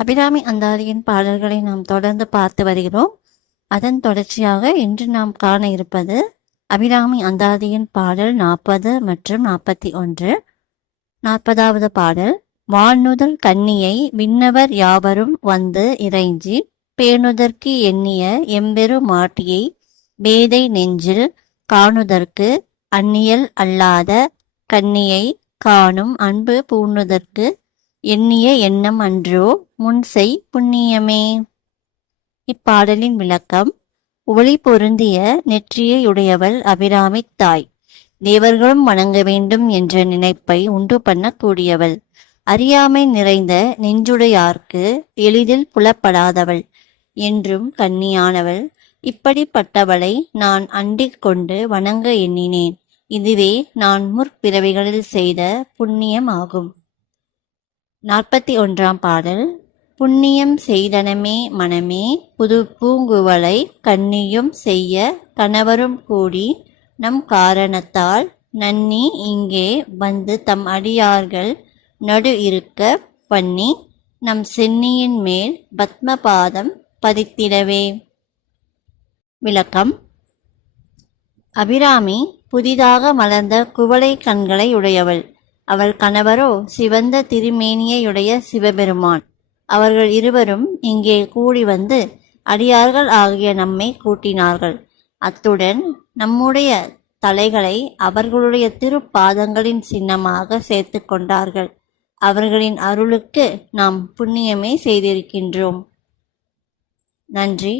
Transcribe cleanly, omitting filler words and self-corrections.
அபிராமி அந்தாதியின் பாடல்களை நாம் தொடர்ந்து பார்த்து வருகிறோம். அதன் தொடர்ச்சியாக இன்று நாம் காண இருப்பது அபிராமி அந்தாதியின் பாடல் 40 மற்றும் 41. 40வது பாடல். வானுதல் கன்னியை விண்ணவர் யாவரும் வந்து இறைஞ்சி பேணுதற்கு எண்ணிய எம்பெரு மாட்டியை பேதை நெஞ்சில் காணுதற்கு அந்நியல் அல்லாத கன்னியை காணும் அன்பு பூணுதற்கு எண்ணிய எண்ணம் அன்றோ முன்செய் புண்ணியமே. இப்பாடலின் விளக்கம். ஒளி பொருந்திய நெற்றியுடையவள் அபிராமி தாய். தேவர்களும் வணங்க வேண்டும் என்ற நினைப்பை உண்டு பண்ணக்கூடியவள். அறியாமை நிறைந்த நெஞ்சுடையார்க்கு எளிதில் புலப்படாதவள் என்றும் கன்னியானவள். இப்படிப்பட்டவளை நான் அண்டிக் கொண்டு வணங்க எண்ணினேன். இதுவே நான் முற்பிறவிகளில் செய்த புண்ணியமாகும். 41ஆம் பாடல். புண்ணியம் செய்தனமே மனமே புது பூங்குவளை கன்னியும் செய்ய கணவரும் கூடி நம் காரணத்தால் நன்னி இங்கே வந்து தம் அடியார்கள் நடு இருக்க பண்ணி நம் சென்னியின் மேல் பத்மபாதம் பதித்திடவே. விளக்கம். அபிராமி புதிதாக மலர்ந்த குவளை கண்களை உடையவள். அவள் கணவரோ சிவந்த திருமேனியையுடைய சிவபெருமான். அவர்கள் இருவரும் இங்கே கூடி வந்து அடியார்கள் ஆகிய நம்மை கூட்டினார்கள். அத்துடன் நம்முடைய தலைகளை அவர்களுடைய திருப்பாதங்களின் சின்னமாக சேர்த்து கொண்டார்கள். அவர்களின் அருளுக்கு நாம் புண்ணியமே செய்திருக்கின்றோம். நன்றி.